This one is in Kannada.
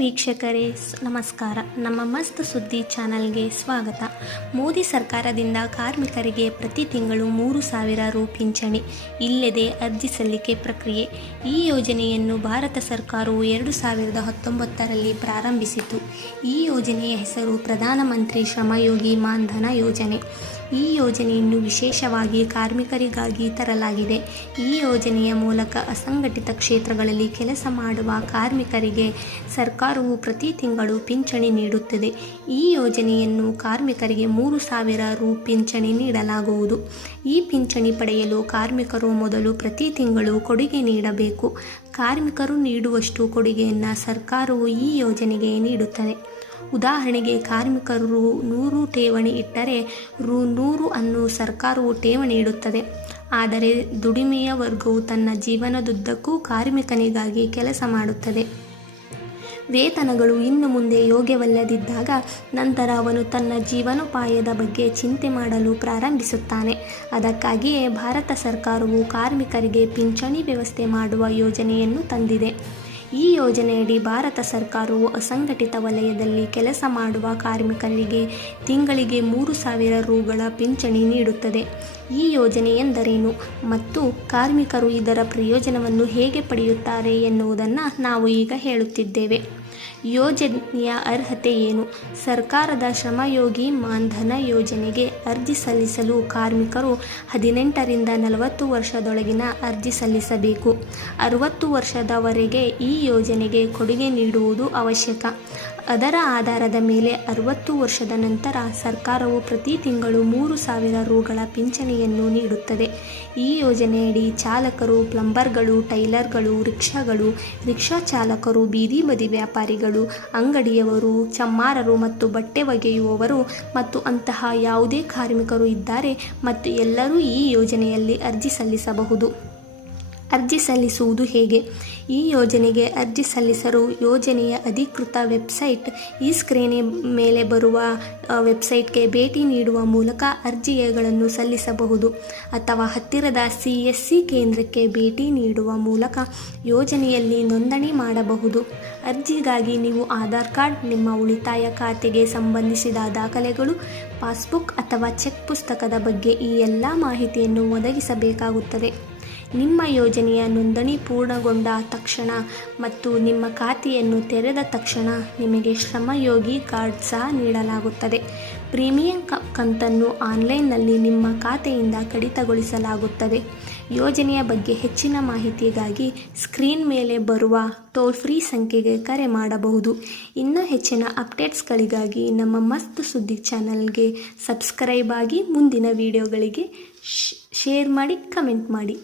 ವೀಕ್ಷಕರೇ ನಮಸ್ಕಾರ. ನಮ್ಮ ಮಸ್ತ್ ಸುದ್ದಿ ಚಾನಲ್ಗೆ ಸ್ವಾಗತ. ಮೋದಿ ಸರ್ಕಾರದಿಂದ ಕಾರ್ಮಿಕರಿಗೆ ಪ್ರತಿ ತಿಂಗಳು 3,000 ರು ಪಿಂಚಣಿ ಇಲ್ಲದೆ ಅರ್ಜಿ ಸಲ್ಲಿಕೆ ಪ್ರಕ್ರಿಯೆ. ಈ ಯೋಜನೆಯನ್ನು ಭಾರತ ಸರ್ಕಾರವು 2019ರಲ್ಲಿ ಪ್ರಾರಂಭಿಸಿತು. ಈ ಯೋಜನೆಯ ಹೆಸರು ಪ್ರಧಾನಮಂತ್ರಿ ಶ್ರಮಯೋಗಿ ಮಾನ್ಧನ ಯೋಜನೆ. ಈ ಯೋಜನೆಯನ್ನು ವಿಶೇಷವಾಗಿ ಕಾರ್ಮಿಕರಿಗಾಗಿ ತರಲಾಗಿದೆ. ಈ ಯೋಜನೆಯ ಮೂಲಕ ಅಸಂಘಟಿತ ಕ್ಷೇತ್ರಗಳಲ್ಲಿ ಕೆಲಸ ಮಾಡುವ ಕಾರ್ಮಿಕರಿಗೆ ಸರ್ಕಾರವು ಪ್ರತಿ ತಿಂಗಳು ಪಿಂಚಣಿ ನೀಡುತ್ತದೆ. ಈ ಯೋಜನೆಯನ್ನು ಕಾರ್ಮಿಕರಿಗೆ 3,000 ರು ಪಿಂಚಣಿ ನೀಡಲಾಗುವುದು. ಈ ಪಿಂಚಣಿ ಪಡೆಯಲು ಕಾರ್ಮಿಕರು ಮೊದಲು ಪ್ರತಿ ತಿಂಗಳು ಕೊಡುಗೆ ನೀಡಬೇಕು. ಕಾರ್ಮಿಕರು ನೀಡುವಷ್ಟು ಕೊಡುಗೆಯನ್ನು ಸರ್ಕಾರವು ಈ ಯೋಜನೆಗೆ ನೀಡುತ್ತದೆ. ಉದಾಹರಣೆಗೆ, ಕಾರ್ಮಿಕರು ರು 100 ಠೇವಣಿ ಇಟ್ಟರೆ ರು 100 ಅನ್ನು ಸರ್ಕಾರವು ಠೇವಣಿ ಇಡುತ್ತದೆ. ಆದರೆ ದುಡಿಮೆಯ ವರ್ಗವು ತನ್ನ ಜೀವನದುದ್ದಕ್ಕೂ ಕಾರ್ಮಿಕನಿಗಾಗಿ ಕೆಲಸ ಮಾಡುತ್ತದೆ. ವೇತನಗಳು ಇನ್ನು ಮುಂದೆ ಯೋಗ್ಯವಲ್ಲದಿದ್ದಾಗ ನಂತರ ಅವನು ತನ್ನ ಜೀವನೋಪಾಯದ ಬಗ್ಗೆ ಚಿಂತೆ ಮಾಡಲು ಪ್ರಾರಂಭಿಸುತ್ತಾನೆ. ಅದಕ್ಕಾಗಿಯೇ ಭಾರತ ಸರ್ಕಾರವು ಕಾರ್ಮಿಕರಿಗೆ ಪಿಂಚಣಿ ವ್ಯವಸ್ಥೆ ಮಾಡುವ ಯೋಜನೆಯನ್ನು ತಂದಿದೆ. ಈ ಯೋಜನೆಯಡಿ ಭಾರತ ಸರ್ಕಾರವು ಅಸಂಘಟಿತ ವಲಯದಲ್ಲಿ ಕೆಲಸ ಮಾಡುವ ಕಾರ್ಮಿಕರಿಗೆ ತಿಂಗಳಿಗೆ 3,000 ರುಗಳ ಪಿಂಚಣಿ ನೀಡುತ್ತದೆ. ಈ ಯೋಜನೆ ಎಂದರೇನು ಮತ್ತು ಕಾರ್ಮಿಕರು ಇದರ ಪ್ರಯೋಜನವನ್ನು ಹೇಗೆ ಪಡೆಯುತ್ತಾರೆ ಎನ್ನುವುದನ್ನು ನಾವು ಈಗ ಹೇಳುತ್ತಿದ್ದೇವೆ. ಯೋಜನೆಯ ಅರ್ಹತೆ ಏನು? ಸರ್ಕಾರದ ಶ್ರಮಯೋಗಿ ಮಾನ್ಧನ ಯೋಜನೆಗೆ ಅರ್ಜಿ ಸಲ್ಲಿಸಲು ಕಾರ್ಮಿಕರು 18ರಿಂದ 40 ವರ್ಷದೊಳಗಿನ ಅರ್ಜಿ ಸಲ್ಲಿಸಬೇಕು. 60 ವರ್ಷದವರೆಗೆ ಈ ಯೋಜನೆಗೆ ಕೊಡುಗೆ ನೀಡುವುದು ಅವಶ್ಯಕ. ಅದರ ಆಧಾರದ ಮೇಲೆ 60 ವರ್ಷದ ನಂತರ ಸರ್ಕಾರವು ಪ್ರತಿ ತಿಂಗಳು 3,000 ರುಗಳ ಪಿಂಚಣಿಯನ್ನು ನೀಡುತ್ತದೆ. ಈ ಯೋಜನೆಯಡಿ ಚಾಲಕರು, ಪ್ಲಂಬರ್ಗಳು, ಟೈಲರ್ಗಳು, ರಿಕ್ಷಾ ಚಾಲಕರು, ಬೀದಿ ಬದಿ ವ್ಯಾಪಾರಿಗಳು, ಅಂಗಡಿಯವರು, ಚಮ್ಮಾರರು ಮತ್ತು ಬಟ್ಟೆ ಒಗೆಯುವವರು ಮತ್ತು ಅಂತಹ ಯಾವುದೇ ಕಾರ್ಮಿಕರು ಇದ್ದಾರೆ ಮತ್ತು ಎಲ್ಲರೂ ಈ ಯೋಜನೆಯಲ್ಲಿ ಅರ್ಜಿ ಸಲ್ಲಿಸಬಹುದು. ಅರ್ಜಿ ಸಲ್ಲಿಸುವುದು ಹೇಗೆ? ಈ ಯೋಜನೆಗೆ ಅರ್ಜಿ ಸಲ್ಲಿಸಲು ಯೋಜನೆಯ ಅಧಿಕೃತ ವೆಬ್ಸೈಟ್, ಈ ಸ್ಕ್ರೀನ್ ಮೇಲೆ ಬರುವ ವೆಬ್ಸೈಟ್ಗೆ ಭೇಟಿ ನೀಡುವ ಮೂಲಕ ಅರ್ಜಿಗಳನ್ನು ಸಲ್ಲಿಸಬಹುದು. ಅಥವಾ ಹತ್ತಿರದ CSC ಕೇಂದ್ರಕ್ಕೆ ಭೇಟಿ ನೀಡುವ ಮೂಲಕ ಯೋಜನೆಯಲ್ಲಿ ನೋಂದಣಿ ಮಾಡಬಹುದು. ಅರ್ಜಿಗಾಗಿ ನೀವು ಆಧಾರ್ ಕಾರ್ಡ್, ನಿಮ್ಮ ಉಳಿತಾಯ ಖಾತೆಗೆ ಸಂಬಂಧಿಸಿದ ದಾಖಲೆಗಳು, ಪಾಸ್ಬುಕ್ ಅಥವಾ ಚೆಕ್ ಪುಸ್ತಕದ ಬಗ್ಗೆ ಈ ಎಲ್ಲ ಮಾಹಿತಿಯನ್ನು ಒದಗಿಸಬೇಕಾಗುತ್ತದೆ. ನಿಮ್ಮ ಯೋಜನೆಯ ನೋಂದಣಿ ಪೂರ್ಣಗೊಂಡ ತಕ್ಷಣ ಮತ್ತು ನಿಮ್ಮ ಖಾತೆಯನ್ನು ತೆರೆದ ತಕ್ಷಣ ನಿಮಗೆ ಶ್ರಮಯೋಗಿ ಕಾರ್ಡ್ ಸಹ ನೀಡಲಾಗುತ್ತದೆ. ಪ್ರೀಮಿಯಂ ಕಂತನ್ನು ಆನ್ಲೈನ್ನಲ್ಲಿ ನಿಮ್ಮ ಖಾತೆಯಿಂದ ಕಡಿತಗೊಳಿಸಲಾಗುತ್ತದೆ. ಯೋಜನೆಯ ಬಗ್ಗೆ ಹೆಚ್ಚಿನ ಮಾಹಿತಿಗಾಗಿ ಸ್ಕ್ರೀನ್ ಮೇಲೆ ಬರುವ ಟೋಲ್ ಫ್ರೀ ಸಂಖ್ಯೆಗೆ ಕರೆ ಮಾಡಬಹುದು. ಇನ್ನೂ ಹೆಚ್ಚಿನ ಅಪ್ಡೇಟ್ಸ್ಗಳಿಗಾಗಿ ನಮ್ಮ ಮಸ್ತ್ ಸುದ್ದಿ ಚಾನಲ್ಗೆ ಸಬ್ಸ್ಕ್ರೈಬ್ ಆಗಿ ಮುಂದಿನ ವಿಡಿಯೋಗಳಿಗೆ ಶೇರ್ ಮಾಡಿ, ಕಮೆಂಟ್ ಮಾಡಿ.